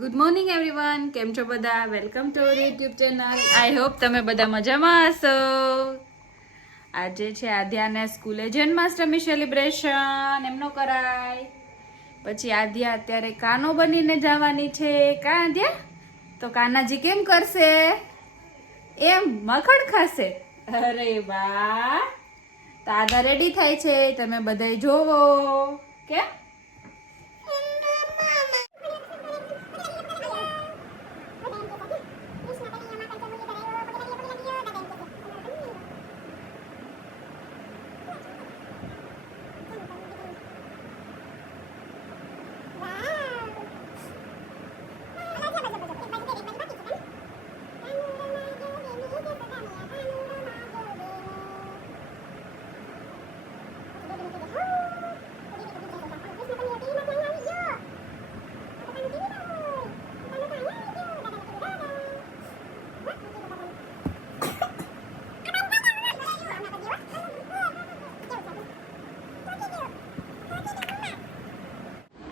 Good morning everyone, કેમ છો બધા? Welcome to our YouTube channel. I hope તમે બધા મજામાં હશો. આજે છે આધ્યાને સ્કૂલે જન્માષ્ટમી સેલિબ્રેશન એમનો કરાય. પછી આધ્યા અત્યારે કાનો બનીને જવાની છે. કા આધ્યા? તો કાનાજી કેમ કરશે? એમ મખણ ખાશે? અરે વાહ! તો આધા રેડી થાય છે, તમે બધાય જોવો. કેમ?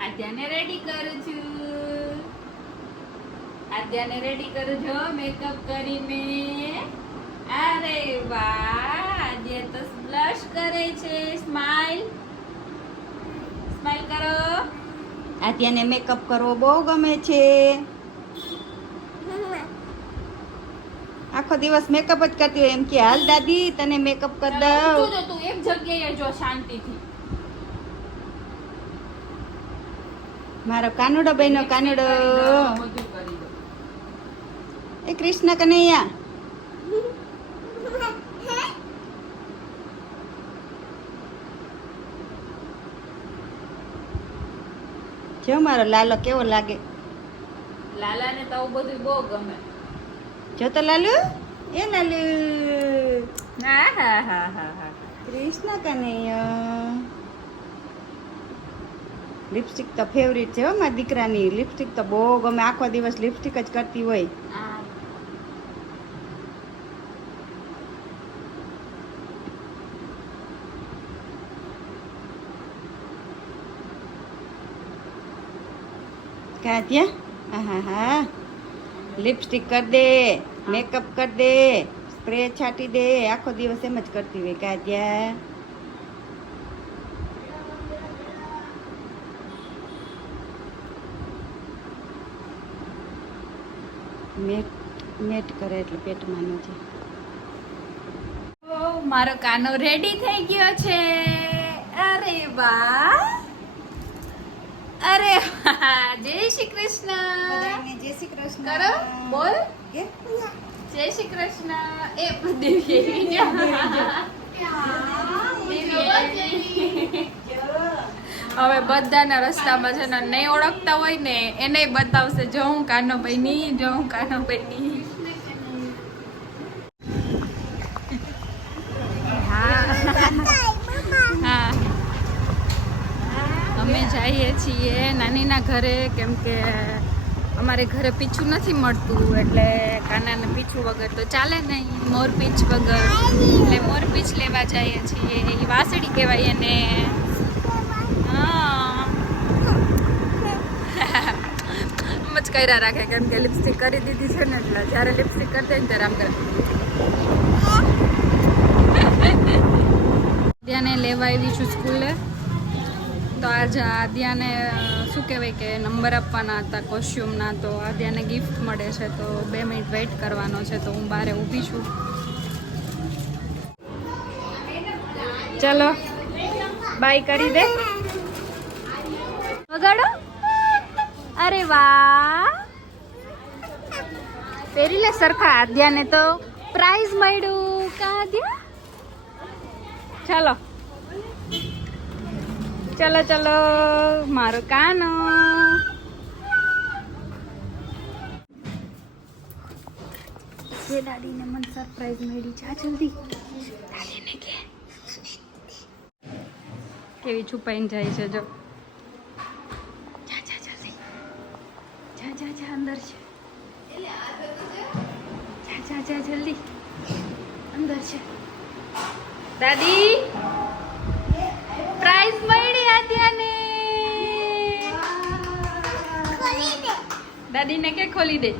આદ્યાને રેડી કરું છું. આદ્યાને રેડી કરું છું મેકઅપ કરીને. અરે વાહ! આદ્યા તો બ્લશ કરે છે. સ્માઈલ સ્માઈલ કરો. આદ્યાને મેકઅપ કરવો બહુ ગમે છે. આખો દિવસ મેકઅપ જ કરતી હોય. એમ કે હાલ દાદી તને મેકઅપ કરી દઉં. તું એક જગ્યાએ જો શાંતિથી. મારો કાનુડો બહેનો કાનુડો. બધું કરી દો. એ કૃષ્ણ કનૈયા. જો મારો લાલો કેવો લાગે. લાલાને તો આવું બધું બહુ ગમે. જો તો લાલુ. એ લાલુ હા હા હા હા હા. કૃષ્ણ કનૈયા. લિપસ્ટિક તો ફેવરિટ છે હો મારા દીકરાની. લિપસ્ટિક તો બહુ ગમે. આખો દિવસ લિપસ્ટિક જ કરતી હોય. કાત્યા હા હા. લિપસ્ટિક કર દે, મેકઅપ કર દે, સ્પ્રે છાંટી દે. આખો દિવસ એમ જ કરતી હોય કાત્યા. મેટ કરે એટલે પેટમાં ન જાય. મારો કાનો રેડી થઈ ગયો છે. અરે વાહ! અરે વાહ! જય શ્રી કૃષ્ણ. બધાને જય શ્રી કૃષ્ણ કરો બોલ. કે જય શ્રી કૃષ્ણ. એ દેવી હવે બધાના રસ્તામાં છે ને નહીં ઓળખતા હોય ને એને બતાવશે. જો હું કાનો ભાઈ જો હું કાનો ભાઈ. હા, અમે જઈએ છીએ નાનીના ઘરે. કેમ કે અમારે ઘરે પીછું નથી મળતું, એટલે કાનાને પીછું વગર તો ચાલે નહીં. મોરપીંછ વગર, એટલે મોરપીંછ લેવા જઈએ છીએ. એ વાસળી કહેવાય એને. હા એમ જ કર્યા રાખે. કેમ કે લિપસ્ટિક કરી દીધી છે ને, એટલે જ્યારે લિપસ્ટિક કરते ને ત્યારે આમ કરે. આદ્યાને લેવા આવી છું સ્કૂલે. તો આજે આદ્યાને શું કહેવાય કે નંબર આપવાના હતા કોસ્ચ્યુમના. તો આદ્યાને ગિફ્ટ મળે છે. તો 2 મિનિટ વેઇટ કરવાનો છે. તો હું બહાર ઊભી છું. ચલો બાય કરી દે. વગાડો. અરે વાહ! પહેરી લે સરખા. આદ્યાને તો પ્રાઇઝ મળ્યું. કા આદ્યા? ચાલો ચલો ચલો મારો કાનો. જે દાદીને મને સરપ્રાઈઝ મળી. જા જલ્દી દાદીને કે. કેવી છુપાઈને જાય છે જો. જા જા જલ્દી. જા જા જા અંદર છે. જા જા જા જલ્દી અંદર છે. દાદી પ્રાઇઝ મળી આદ્યાને. દાદીને કે ખોલી દે.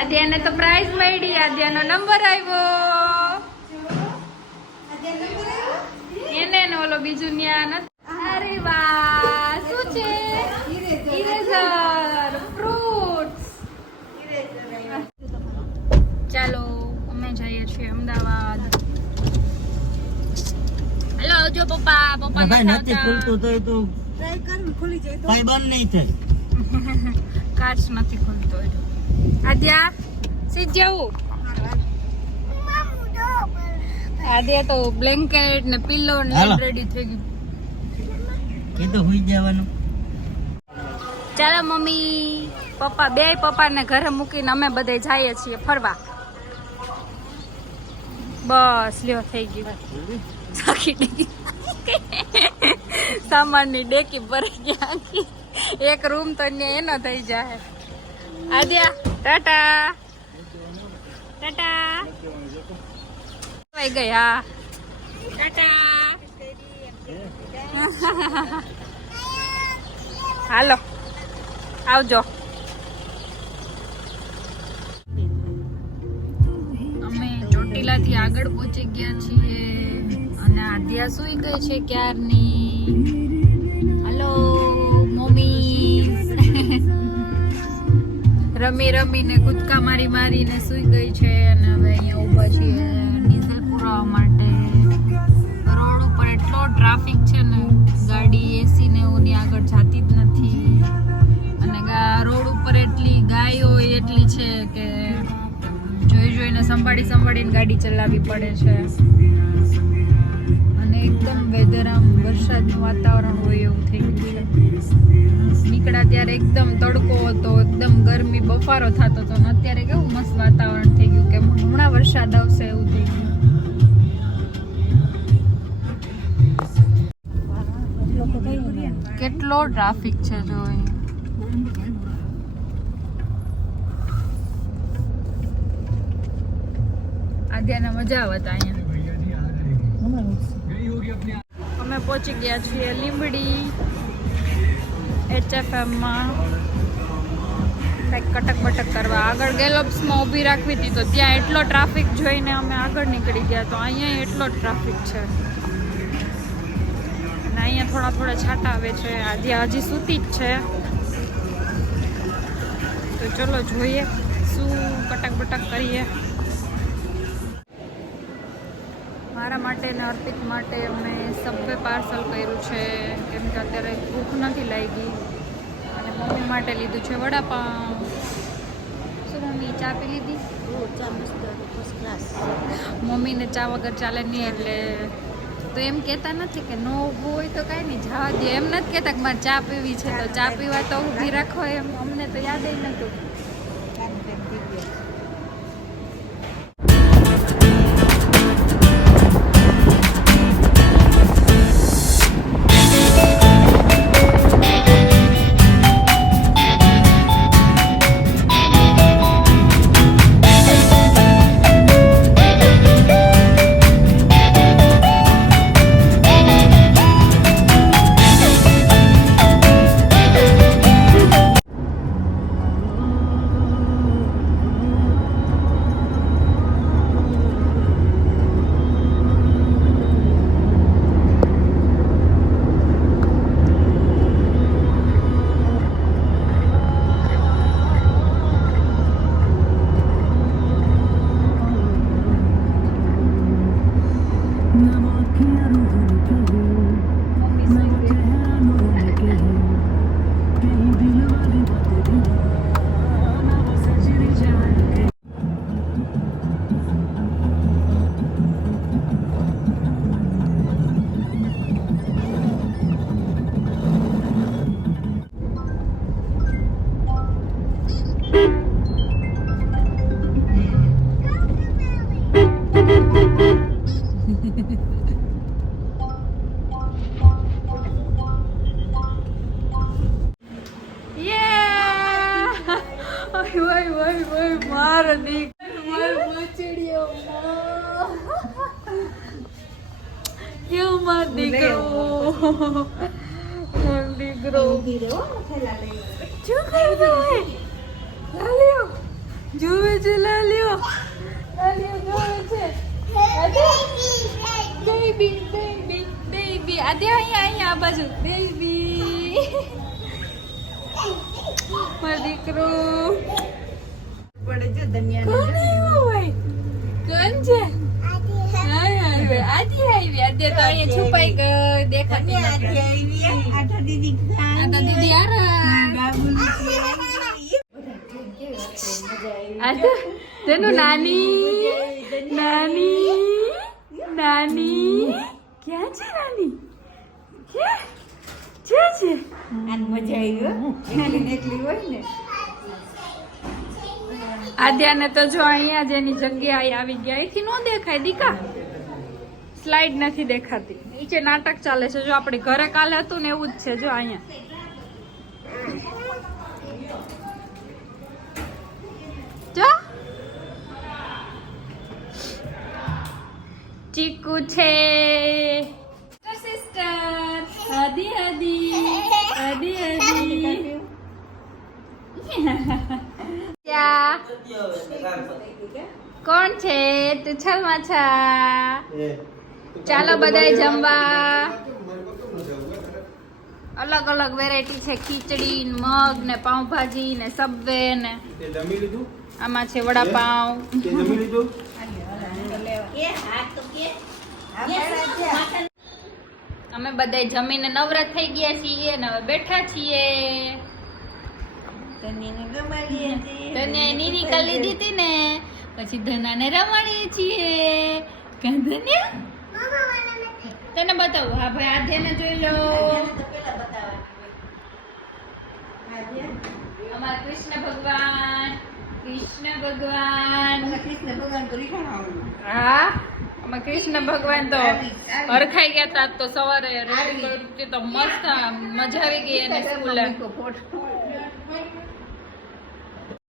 આદ્યાને તો પ્રાઇઝ મળી. આદ્યાનો નંબર આવ્યો. એને ને ઓલો બીજું ન્યા નથી. અરે વાહ, શું છે? Eraser, fruits. ચાલો અમે જઈએ છીએ અમદાવાદ. હેલો આવજો પપ્પા. પપ્પા ભાઈ નથી ખુલતું તો એ તો ટ્રાય કર ખુલી જાય તો ભાઈ બંધ નહીં થાય. કાચ નથી ખુલતો. આદ્યા સીધ જવું. આદ્યા તો બ્લેન્કેટ ને પિલ્લો ને હાલો. રેડી થઈ ગયું. એ તો હુઈ જવાનું. ચાલો મમ્મી પપ્પા બે પપ્પાને ઘરે મૂકીને અમે બધે જઈએ છીએ ફરવા. બસ લ્યો થઈ ગયું. આખી ડેકી સામાનની ડેકી ભરી ગયા આખી. એક રૂમ તો અહીંયા એનો થઈ જાય. આદ્યા ટાટા ટાટા આવી ગઈ. હા ટાટા. હાલો આવજો. અમે ચોટીલાથી આગળ પહોંચી ગયા છીએ અને આદ્યા સુઈ ગઈ છે ક્યારની. Hello mummy. રમી રમીને કૂદકા મારી મારીને સુઈ ગઈ છે અને હવે અહીંયા ઊભા છીએ ડીઝલ પુરાવા માટે. રોડ ઉપર એટલો ટ્રાફિક છે ને, ગાડી એસી ને ઓની આગળ જાતી જ નથી. અને રોડ ઉપર એટલી ગાયો એટલી છે કે જોઈ જોઈને સંભાળીને ગાડી ચલાવવી પડે છે. અને એકદમ વેધર આમ વરસાદનું વાતાવરણ હોય એવું થઈ ગયું છે. નીકળ્યા ત્યારે એકદમ તડકો હતો, એકદમ ગરમી બફારો થતો હતો. અને અત્યારે કેવું મસ્ત વાતાવરણ થઈ ગયું કે હમણાં વરસાદ આવશે એવું થઈ ગયું. કેટલો ટ્રાફિક છે જો અહીં. આદ્યાને મજા આવત અહીંયા. અમે પહોંચી ગયા છીએ લીંબડી HFM માં કંઈક કટક બટક કરવા. આગળ ગેલોપ્સમાં ઊભી રાખવી હતી તો ત્યાં એટલો ટ્રાફિક જોઈને અમે આગળ નીકળી ગયા. તો અહીંયા એટલો ટ્રાફિક છે અને અહીંયા થોડા થોડા છાંટા આવે છે. આદ્યા હજી સૂતી જ છે. તો ચલો જોઈએ શું કટક બટક કરીએ. મારા માટે ને અર્પિત માટે અમે સબવે પાર્સલ કર્યું છે કેમ કે અત્યારે ભૂખ નથી લાગી. અને મમ્મી માટે લીધું છે વડાપાઉં. શું મમ્મી ચા પી લીધી? ચા મસ્ત ફર્સ્ટ ક્લાસ. મમ્મીને ચા વગર ચાલે નહીં એટલે તો એમ કહેતા નથી કે નો ઊભું હોય તો કાંઈ નહીં જવા દે. એમ નથી કહેતા કે મારે ચા પીવી છે તો ચા પીવા તો ઊભી રાખો. એમ અમને તો યાદ જ નહોતું. દીકરો જોવે છે લાલ્યો જોવે છે બેબી બેબી બેબી આદે અહીંયા આ બાજુ બેબી મારો દીકરો પડે છે ધનિયા કોણ આવ્યો ભાઈ કોણ છે આદિ આવી આદિ તો અહીંયા છુપાઈ ગઈ દેખાતી નથી આઠા દીદી આ તો દીદી આ તો તેનું નાની નાની નાની ક્યાં છે નાની ક્યાં છે આને મજા આવી હો એકલી ને એકલી હોય ને આદ્યાને તો જો અહીંયા જેની જગ્યાએ આવી ગયા અહીંથી નો દેખાય દીકા સ્લાઇડ નથી દેખાતી નીચે નાટક ચાલે છે જો આપણે ઘરે કાલે હતું ને એવું જ છે જો અહીંયા જો ચીકુ છે સિસ્ટર હદી હદી હદી હદી ત્યાં કોણ છે તું છલ માછા ચાલો બધાય જમવા અલગ અલગ વેરાયટી છે ખીચડી ને મગ ને પાઉંભાજી ને સબવે ને આમાં છે વડાપાઉં અમે બધાય જમીને નવરા થઈ ગયા છીએ ને હવે બેઠા છીએ ધન્યાએ નીની કરી લીધી હતી ને પછી ધનાને રમાડીએ છીએ કાં ધન્યા તને બતાવું હા ભાઈ આધ્યાને જોઈ લો અમારા કૃષ્ણ ભગવાન હા અમારા કૃષ્ણ ભગવાન તો હરખાઈ ગયા તા તો સવારે તો મસ્ત મજા આવી ગઈ એને સ્કૂલે